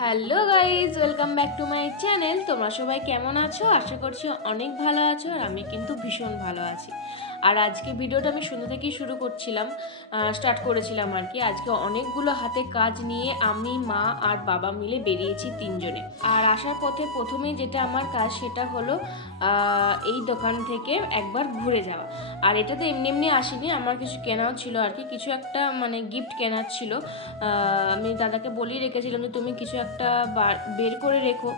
Hello guys, welcome back to my channel. তোমরা সবাই কেমন আছো? আশা করছি অনেক ভালো আছো, আর আমি কিন্তু ভীষণ ভালো আছি। আর আজকে ভিডিওটা আমি সন্ধ্যা থেকেই স্টার্ট করেছিলাম আর কি। আজকে অনেকগুলো হাতে কাজ নিয়ে আমি, মা আর বাবা মিলে বেরিয়েছি তিনজনে। আর আসার পথে প্রথমেই যেটা আমার কাজ সেটা হলো এই দোকান থেকে একবার ঘুরে যাওয়া। আর এটাতে এমনি এমনি আসিনি, আমার কিছু কেনাও ছিল আর কি, কিছু একটা গিফট কেনার ছিল। আমি দাদাকে বলেই রেখেছিলাম যে তুমি কিছু একটা বের করে রেখো,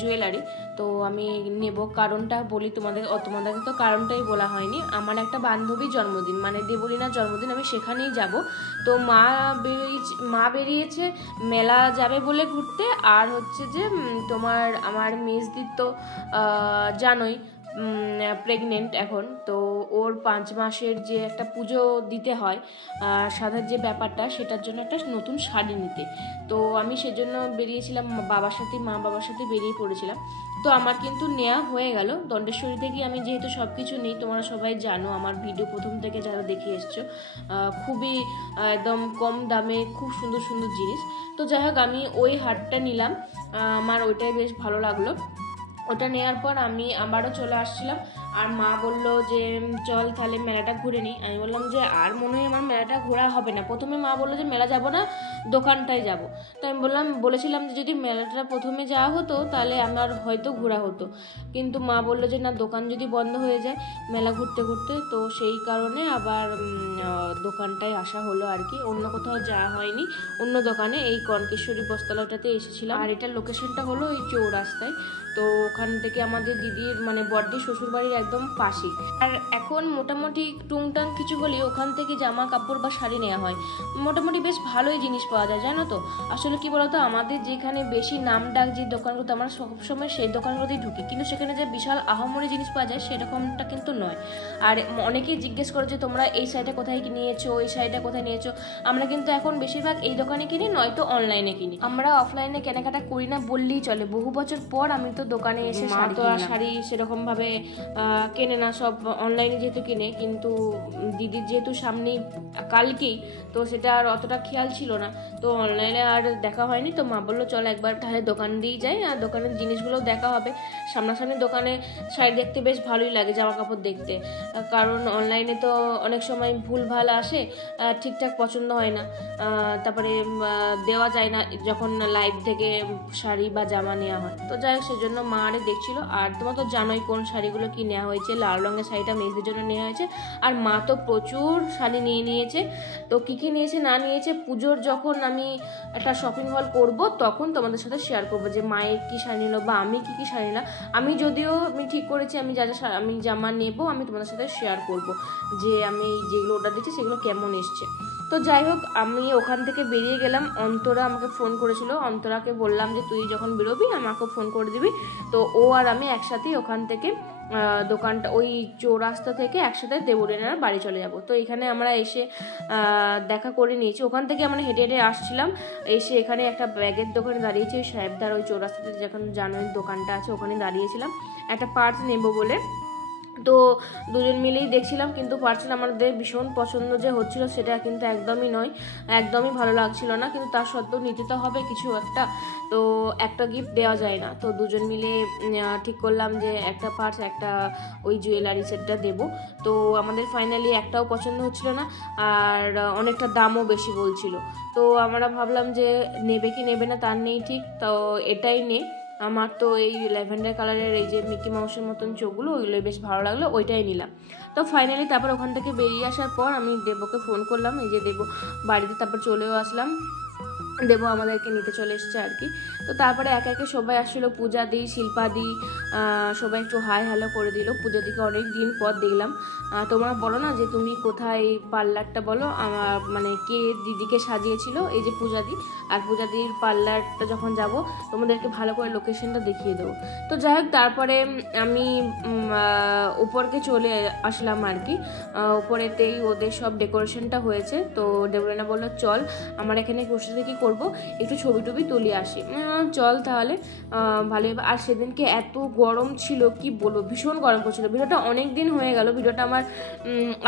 জুয়েলারি। তো আমি নেব, কারণটা বলি তোমাদেরকে তো কারণটাই বলা হয়নি। আমার একটা বান্ধবীর জন্মদিন, দেবলীনার জন্মদিন, আমি সেখানেই যাব। তো মা বেরিয়েছে মেলা যাবে বলে ঘুরতে। আর হচ্ছে যে আমার মেজদির তো জানোই প্রেগনেন্ট এখন, তো ওর 5 মাসের যে একটা পুজো দিতে হয়, সাধার যে ব্যাপারটা, সেটার জন্য একটা নতুন শাড়ি নিতে। তো আমি সেজন্য বেরিয়েছিলাম মা বাবার সাথে বেরিয়ে পড়েছিলাম। তো আমার কিন্তু নেওয়া হয়ে গেল। দণ্ডেশ্বরী থেকে আমি যেহেতু সব কিছু নিই, তোমরা সবাই জানো, আমার ভিডিও প্রথম থেকে যারা দেখে এসছো, খুবই একদম কম দামে খুব সুন্দর সুন্দর জিনিস। তো যাই হোক, আমি ওই হারটা নিলাম, আমার ওইটাই বেশ ভালো লাগলো। ওটা নেওয়ার পর আমি আবারও চলে আসছিলাম, আর মা বললো যে চল তাহলে মেলাটা ঘুরে নিই। আমি বললাম যে আর মনে হয় আমার মেলাটা ঘোরা হবে না। প্রথমে মা বললো যে মেলা যাব না, দোকানটায় যাব। তো আমি বলেছিলাম যে যদি মেলাটা প্রথমে যাওয়া হতো তাহলে আমার হয়তো ঘোরা হতো, কিন্তু মা বললো যে না, দোকান যদি বন্ধ হয়ে যায় মেলা ঘুরতে ঘুরতে, তো সেই কারণে আবার দোকানটায় আসা হলো আর কি। অন্য কোথাও যাওয়া হয়নি, অন্য দোকানে এই কনকেশ্বরী বস্ত্রালয়টাতে এসেছিলাম। আর এটার লোকেশনটা হলো এই চৌরাস্তায়। তো ওখান থেকে আমাদের দিদির বড়দির শ্বশুরবাড়ির একদম পাশে। আর এখন মোটামুটি টুংটাং কিছু হলে ওখান থেকে জামা কাপড় বা শাড়ি নেওয়া হয়, মোটামুটি বেশ ভালোই জিনিস পাওয়া যায়, জানো তো। আসলে কি বলতো, আমাদের যেখানে বেশি নাম ডাক যে দোকানগুলোতে, আমরা সবসময় সেই দোকানগুলোতেই ঢুকি, কিন্তু সেখানে যে বিশাল আহামরি জিনিস পাওয়া যায় সেরকমটা কিন্তু নয়। আর অনেকেই জিজ্ঞেস করে যে তোমরা এই শাড়িটা কোথায় নিয়েছো, এই শাড়িটা কোথায় নিয়েছো। আমরা কিন্তু এখন বেশিরভাগ এই দোকানে কিনি, নয়তো অনলাইনে কিনি। আমরা অফলাইনে কেনাকাটা করি না বললেই চলে। বহু বছর পর আমি তো দোকানে এসে শাড়ি সেরকম ভাবে কেনে না, সব অনলাইনে যেহেতু কিনে। কিন্তু দিদির যেহেতু সামনেই কালকেই, তো সেটা আর অতটা খেয়াল ছিল না, তো অনলাইনে আর দেখা হয়নি। তো মা বললো চল একবার তাহলে দোকান দিয়েই যাই, আর দোকানের জিনিসগুলোও দেখা হবে। সামনাসামনি দোকানে শাড়ি দেখতে বেশ ভালোই লাগে, জামা কাপড় দেখতে, কারণ অনলাইনে তো অনেক সময় ভুলভাল আসে, ঠিকঠাক পছন্দ হয় না, তারপরে দেওয়া যায় না যখন লাইভ থেকে শাড়ি বা জামা নেওয়া হয়। তো যাই হোক, সেজন্য মা আরে দেখছিল। আর তোমার তো জানোই কোন শাড়িগুলো কি নেওয়া হয়েছে। লাল রঙের শাড়িটা মেয়েদের জন্য নেওয়া হয়েছে, আর মা তো প্রচুর শাড়ি নিয়েছে। তো কী নিয়েছে না নিয়েছে, পুজোর যখন আমি একটা শপিং হল করব তখন তোমাদের সাথে শেয়ার করবো যে মায়ের কী শাড়ি নিল বা আমি কী শাড়ি নিলাম। আমি ঠিক করেছি, আমি আমি জামা নেব, আমি তোমাদের সাথে শেয়ার করব যে আমি যেগুলো অর্ডার দিচ্ছি সেগুলো কেমন এসছে। তো যাই হোক, আমি ওখান থেকে বেরিয়ে গেলাম। অন্তরা আমাকে ফোন করেছিল, অন্তরাকে বললাম যে তুই যখন বেরোবি আমাকে ফোন করে দিবি। তো ও আর আমি একসাথেই ওখান থেকে দোকানটা, ওই চৌরাস্তা থেকে একসাথে দেবলীনার বাড়ি চলে যাব। তো এখানে আমরা এসে দেখা করে নিয়েছি। ওখান থেকে আমরা হেঁটে হেঁটে আসছিলাম, এসে এখানে একটা ব্যাগের দোকানে দাঁড়িয়েছি, ওই সাহেবদার ওই চৌরাস্তাতে যখন জানোই দোকানটা আছে, ওখানে দাঁড়িয়েছিলাম একটা পার্স নেব বলে। তো দুজন মিলেই দেখছিলাম, কিন্তু পার্সেল আমাদের ভীষণ পছন্দ যে হচ্ছিল সেটা কিন্তু একদমই নয়, একদমই ভালো লাগছিল না। কিন্তু তার সত্ত্বেও নিতে তো হবে কিছু একটা, তো একটা গিফট দেওয়া যায় না। তো দুজন মিলে ঠিক করলাম যে একটা পার্স, একটা ওই জুয়েলারি সেটটা দেবো। তো আমাদের ফাইনালি একটাও পছন্দ হচ্ছিল না, আর অনেকটা দামও বেশি বলছিল। তো আমরা ভাবলাম যে নেবে কি নেবে না তার নেই ঠিক, তো এটাই নে। আমার তো এই ল্যাভেন্ডার কালারের এই যে মিকি মাউসের মতন চোখগুলো, ওইগুলোই বেশ ভালো লাগলো, ওইটাই নিলাম। তো ফাইনালি তারপর ওখান থেকে বেরিয়ে আসার পর আমি দেবকে ফোন করলাম, এই যে দেব বাড়িতে, তারপর চলেও আসলাম। দেবো আমাদেরকে নিতে চলে এসছে আর কি। তো তারপরে একে একে সবাই আসছিলো, পূজা দি, শিল্পা দি, সবাই একটু হাই হ্যালো করে দিল। পূজা দিকে অনেক দিন পর দেখলাম। তোমরা বলো না যে তুমি কোথায়, পার্লারটা বলো, আমার কে দিদিকে সাজিয়েছিল, এই যে পূজা দি। আর পূজা দির পার্লারটা যখন যাব তোমাদেরকে ভালো করে লোকেশনটা দেখিয়ে দেবো। তো যাই হোক, তারপরে আমি উপরকে চলে আসলাম আর কি। উপরেতেই ওদের সব ডেকোরেশনটা হয়েছে। তো দেবলীনা বললো চল আমার এখানে বসে থেকে করবো, একটু ছবি টবি তুলে আসি। চল তাহলে, ভালোই। আর সেদিনকে এত গরম ছিল কি বলবো, ভীষণ গরম পড়ছিল। ভিডিওটা অনেক দিন হয়ে গেল, ভিডিওটা আমার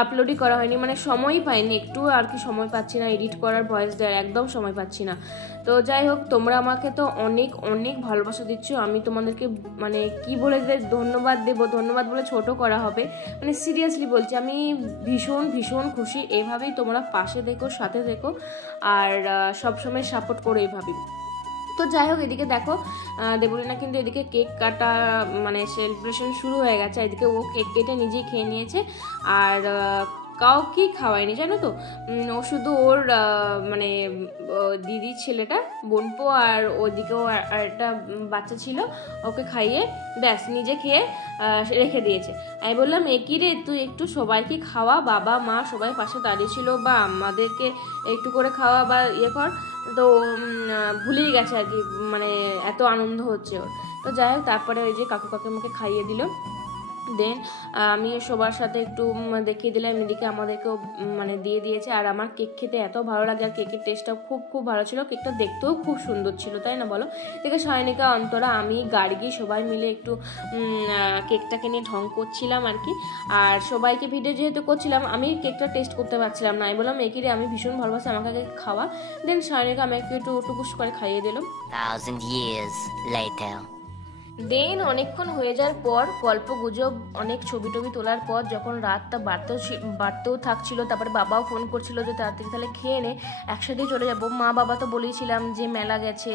আপলোডই করা হয়নি, সময়ই পাইনি, একটু আর কি সময় পাচ্ছি না এডিট করার, ভয়েস দেওয়ার একদম সময় পাচ্ছি না। তো যাই হোক, তোমরা আমাকে তো অনেক অনেক ভালোবাসা দিচ্ছ, আমি তোমাদেরকে মানে কি বলে ধন্যবাদ দেবো, ধন্যবাদ বলে ছোট করা হবে, মানে সিরিয়াসলি বলছি আমি ভীষণ ভীষণ খুশি। এইভাবেই তোমরা পাশে দেখো, সাথে দেখো, আর সবসময় সাপোর্ট করো এইভাবেই। তো যাই হোক, এদিকে দেখো দেবলীনা কিন্তু এদিকে কেক কাটা মানে সেলিব্রেশন শুরু হয়ে গেছে। এদিকে ও কেক কেটে নিজেই খেয়ে নিয়েছে, আর কাউকেই খাওয়ায়নি জানো তো। ও শুধু ওর মানে দিদি ছেলেটা বোনপো আর ওদিকেও একটা বাচ্চা ছিল, ওকে খাইয়ে ব্যাস নিজে খেয়ে রেখে দিয়েছে। আমি বললাম একই রে, তুই একটু সবাইকে খাওয়া, বাবা মা সবাই পাশে দাঁড়িয়েছিল, বা আমাদেরকে একটু করে খাওয়া বা ইয়ে কর। তো ভুলেই গেছে আর কি, মানে এত আনন্দ হচ্ছে ওর। তো যাই হোক, তারপরে ওই যে কাকু কাকিমাকে খাইয়ে দিল। দেন আমি সবার সাথে একটু দেখিয়ে দিলাম, এদিকে আমাদেরকেও মানে দিয়ে দিয়েছে। আর আমার কেক খেতে এত ভালো লাগে, আর কেকের টেস্টটাও খুব খুব ভালো ছিল, কেকটা দেখতেও খুব সুন্দর ছিল, তাই না বলো। দেখে সায়নিকা, অন্তরা, আমি, গার্গী সবাই মিলে একটু কেকটাকে নিয়ে ঢং করছিলাম আর কি। আর সবাইকে ভিডিও যেহেতু করছিলাম, আমি কেকটা টেস্ট করতে পারছিলাম না। আমি বললাম একিরে আমি ভীষণ ভালোবাসি, আমাকে আগে খাওয়া। দেন সায়নিকা আমাকে একটু টুকুস করে খাইয়ে দিল। 1000 years later. দেন অনেকক্ষণ হয়ে যাওয়ার পর গল্প গুজব অনেক ছবি টবি তোলার পর যখন রাতটা বাড়তেও থাকছিল, তারপরে বাবাও ফোন করছিল যে তাড়াতাড়ি তাহলে খেয়ে নে, একসাথেই চলে যাবো। মা বাবা তো বলেছিলাম যে মেলা গেছে,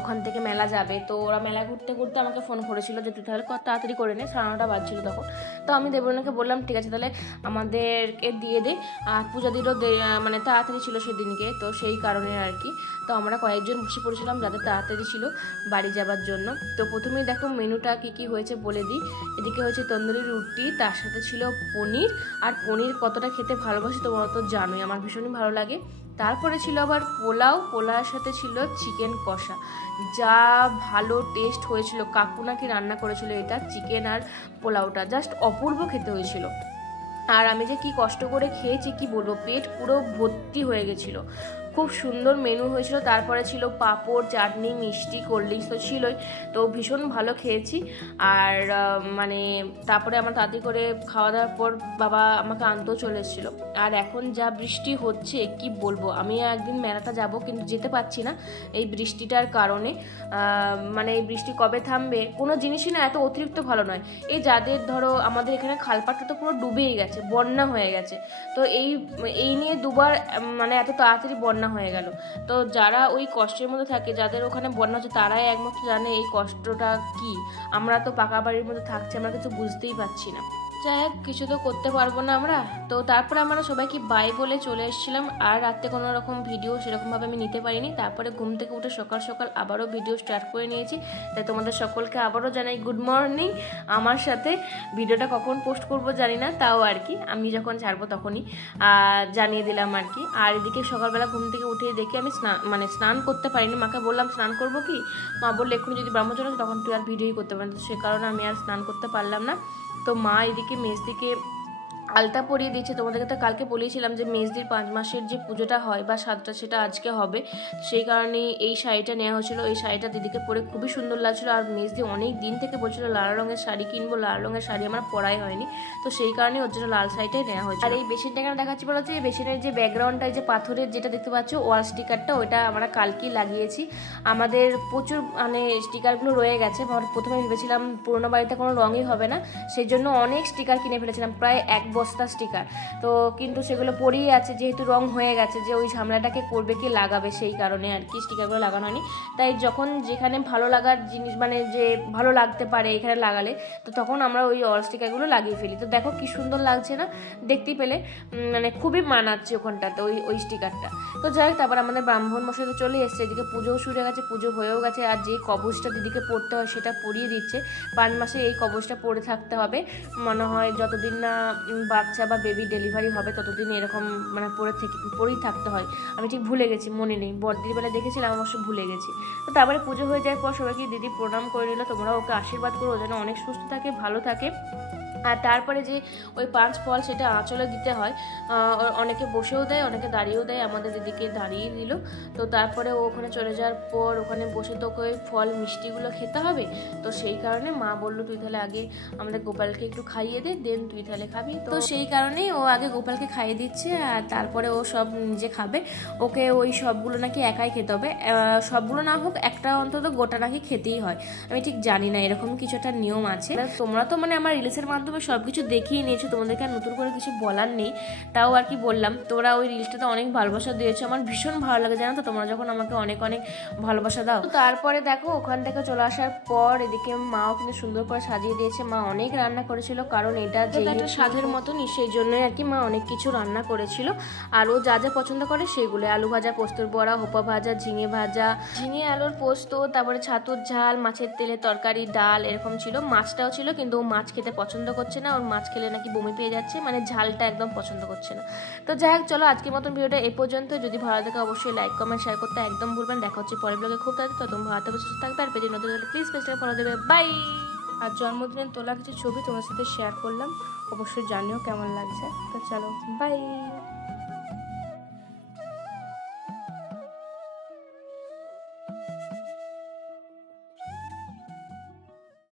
ওখান থেকে মেলা যাবে, তো ওরা মেলা ঘুরতে ঘুরতে আমাকে ফোন করেছিল যে তুই তাহলে তাড়াতাড়ি করে নে, 9:30 বাজছিল তখন। তো আমি দেবলীনাকে বললাম ঠিক আছে তাহলে আমাদেরকে দিয়ে দে। আর পূজা দিরও মানে তাড়াতাড়ি ছিল সেদিনকে, তো সেই কারণে আর কি। তো আমরা কয়েকজন বসে পড়েছিলাম যাদের তাড়াতাড়ি ছিল বাড়ি যাবার জন্য। তো প্রথমেই দেখো মেনুটা কি কি হয়েছে বলে দিই। এদিকে হয়েছে তন্দুরি রুটি, তার সাথে ছিল পনির। আর পনির কতটা খেতে ভালোবাসি তোমরা তো জানোই, আমার ভীষণই ভালো লাগে। তারপরে ছিল আবার পোলাওর সাথে ছিল চিকেন কষা, যা ভালো টেস্ট হয়েছিল। কাকু নাকি রান্না করেছিল এটা, চিকেন আর পোলাওটা জাস্ট অপূর্ব খেতে হয়েছিল। আর আমি যে কি কষ্ট করে খেয়েছি কি বলবো, পেট পুরো ভর্তি হয়ে গেছিলো। খুব সুন্দর মেনু হয়েছিল। তারপরে ছিল পাঁপড়, চাটনি, মিষ্টি, কোল্ড ড্রিঙ্কস তো ছিলই। তো ভীষণ ভালো খেয়েছি। আর মানে তারপরে আমার তাড়াতাড়ি করে খাওয়া দাওয়ার পর বাবা আমাকে আনতেও চলে এসেছিলো। আর এখন যা বৃষ্টি হচ্ছে কি বলবো, আমি একদিন মেলাটা যাব কিন্তু যেতে পারছি না এই বৃষ্টিটার কারণে। মানে এই বৃষ্টি কবে থামবে, কোনো জিনিসই না এত অতিরিক্ত ভালো নয়। এই যাদের ধরো আমাদের এখানে খালপাটটা তো পুরো ডুবেই গেছে, বন্যা হয়ে গেছে। তো এই নিয়ে দুবার মানে এত তাড়াতাড়ি বন্যা হয়ে গেল। তো যারা ওই কষ্টের মধ্যে থাকে, যাদের ওখানে বন্যা হচ্ছে, তারাই একমাত্র জানে এই কষ্টটা কি। আমরা তো পাকা বাড়ির মধ্যে থাকছি, আমরা কিছু বুঝতেই পারছি না। যাই হোক, কিছু তো করতে পারবো না আমরা। তো তারপরে আমরা সবাইকে বাই বলে চলে এসেছিলাম। আর রাত্রে কোনো রকম ভিডিও সেরকমভাবে আমি নিতে পারিনি। তারপরে ঘুম থেকে উঠে সকাল সকাল আবারও ভিডিও স্টার্ট করে নিয়েছি। তাই তোমাদের সকলকে আবারও জানাই গুড মর্নিং। আমার সাথে ভিডিওটা কখন পোস্ট করব জানি না, তাও আর কি আমি যখন ছাড়বো তখনই জানিয়ে দিলাম আর কি। আর এদিকে সকালবেলা ঘুম থেকে উঠে দেখে আমি স্নান করতে পারিনি। মাকে বললাম স্নান করবো কি, মা বললে এক্ষুনি যদি ব্রহ্মচর্য আছে তখন তুই আর ভিডিওই করতে পারেন। তো সে কারণে আমি আর স্নান করতে পারলাম না। তো মা এদিকে মেজদিকে আলতা পরিয়ে দিচ্ছে। তোমাদেরকে তো কালকে বলেছিলাম যে মেজদির 5 মাসের যে পুজোটা হয় বা সাতটা, সেটা আজকে হবে। সেই কারণে এই শাড়িটা নেওয়া হয়েছিল। এই শাড়িটা দিদিকে পরে খুবই সুন্দর লাগছিল। আর মেজদি অনেক দিন থেকে বলছিল লাল রঙের শাড়ি কিনবো, লাল রঙের শাড়ি আমার পরাই হয়নি। তো সেই কারণে ওর জন্য লাল শাড়িটাই নেওয়া হয়েছে। আর এই বেসিনটা কেন দেখাচ্ছি বলো, যে বেসিনের যে ব্যাকগ্রাউন্ডটা, যে পাথরের যেটা দেখতে পাচ্ছ ওয়াল স্টিকারটা, ওইটা আমরা কালকেই লাগিয়েছি। আমাদের প্রচুর মানে স্টিকারগুলো রয়ে গেছে। প্রথমে ভেবেছিলাম পুরোনো বাড়িতে কোনো রঙই হবে না, সেই জন্য অনেক স্টিকার কিনে ফেলেছিলাম, প্রায় 1 বস্তা স্টিকার। তো কিন্তু সেগুলো পড়েই আছে, যেহেতু রং হয়ে গেছে, যে ওই ঝামেলাটাকে করবে কি লাগাবে, সেই কারণে আর কি স্টিকারগুলো লাগানো হয়নি। তাই যখন যেখানে ভালো লাগার জিনিস, মানে যে ভালো লাগতে পারে এখানে লাগালে, তো তখন আমরা ওই অল স্টিকারগুলো লাগিয়ে ফেলি। তো দেখো কি সুন্দর লাগছে না দেখতেই পেলে, মানে খুবই মানাচ্ছে ওখানটাতে ওই স্টিকারটা। তো যাই হোক, তারপর আমাদের ব্রাহ্মণ মশাই তো চলে এসছে। এদিকে পুজোও শুরু হয়ে গেছে, পুজো হয়েও গেছে। আর যে কবচটা দিদিকে পড়তে হয় সেটা পরিয়ে দিচ্ছে। 5 মাসে এই কবচটা পরে থাকতে হবে মনে হয়, যতদিন না বাচ্চা বা বেবি ডেলিভারি হবে ততদিন এরকম মানে পরেই থাকতে হয়। আমি ঠিক ভুলে গেছি, মনে নেই, বড়দির বেলা দেখেছিলাম, অবশ্য ভুলে গেছি। তো তারপরে পুজো হয়ে যাওয়ার পর সবাইকে দিদি প্রণাম করে নিল। তোমরা ওকে আশীর্বাদ করো, ও যেন অনেক সুস্থ থাকে, ভালো থাকে। আর তারপরে যে ওই 5 ফল সেটা আঁচলে দিতে হয়, অনেকে বসেও দেয়, অনেকে দাঁড়িয়েও দেয়, আমাদের দিদিকে দাঁড়িয়ে দিল। তো তারপরে ও ওখানে চলে যাওয়ার পর ওখানে বসে তোকে ওই ফল মিষ্টিগুলো খেতে হবে। তো সেই কারণে মা বললো তুই তাহলে আগে আমাদের গোপালকে একটু খাইয়ে দে, দেন তুই তাহলে খাবি। তো সেই কারণেই ও আগে গোপালকে খাইয়ে দিচ্ছে, আর তারপরে ও সব নিজে খাবে। ওকে ওই সবগুলো নাকি একাই খেতে হবে, সবগুলো না হোক একটা অন্তত গোটা নাকি খেতেই হয়। আমি ঠিক জানি না, এরকম কিছু একটা নিয়ম আছে। তোমরা তো মানে আমার রিলসের মাধ্যমে সবকিছু দেখিয়ে নিয়েছো, তোমাদেরকে আর নতুন করে কিছু বলার নেই, তাও আর কি বললাম। তোমরা ওই রিলসটাতে অনেক ভালোবাসা দিয়েছো, আমার ভীষণ ভালো লাগে জানো তো, তোমরা যখন আমাকে অনেক অনেক ভালোবাসা দাও। তারপরে দেখো ওখান থেকে চলে আসার পর এদিকে মাও কিন্তু সুন্দর করে সাজিয়ে দিয়েছে। মা অনেক রান্না করেছিল, কারণ এটা যে একটা স্বাদের মতনই, সেই জন্যই আর কি মা অনেক কিছু রান্না করেছিল। আর ও যা যা পছন্দ করে সেগুলো, আলু ভাজা, পোস্তর বড়া, হোপা ভাজা, ঝিঙে ভাজা, ঝিঙে আলুর পোস্ত, তারপরে ছাতুর ঝাল, মাছের তেলের তরকারি, ডাল এরকম ছিল। মাছটাও ছিল, কিন্তু ও মাছ খেতে পছন্দ করছে না, ওর মাছ খেলে নাকি বমি পেয়ে যাচ্ছে, মানে ঝালটা একদম পছন্দ করছে না। তো যাই হোক, চলো আজকের মতন ভিডিওটা এই পর্যন্ত। যদি ভালো থাকে অবশ্যই লাইক, কমেন্ট, শেয়ার করতে একদম ভুলবেন। দেখা হচ্ছে পরের ব্লগে খুব তাড়াতাড়ি। তো তোমরা ভালো থাকবে, সুস্থ থাকবে, আর পেজে নতুন হলে প্লিজ পেজটাকে ফলো দেবে। বাই। আর জন্মদিনের তোলা কিছু ছবি তোমার সাথে শেয়ার করলাম, অবশ্যই জানিও কেমন লাগছে। তো চলো বাই।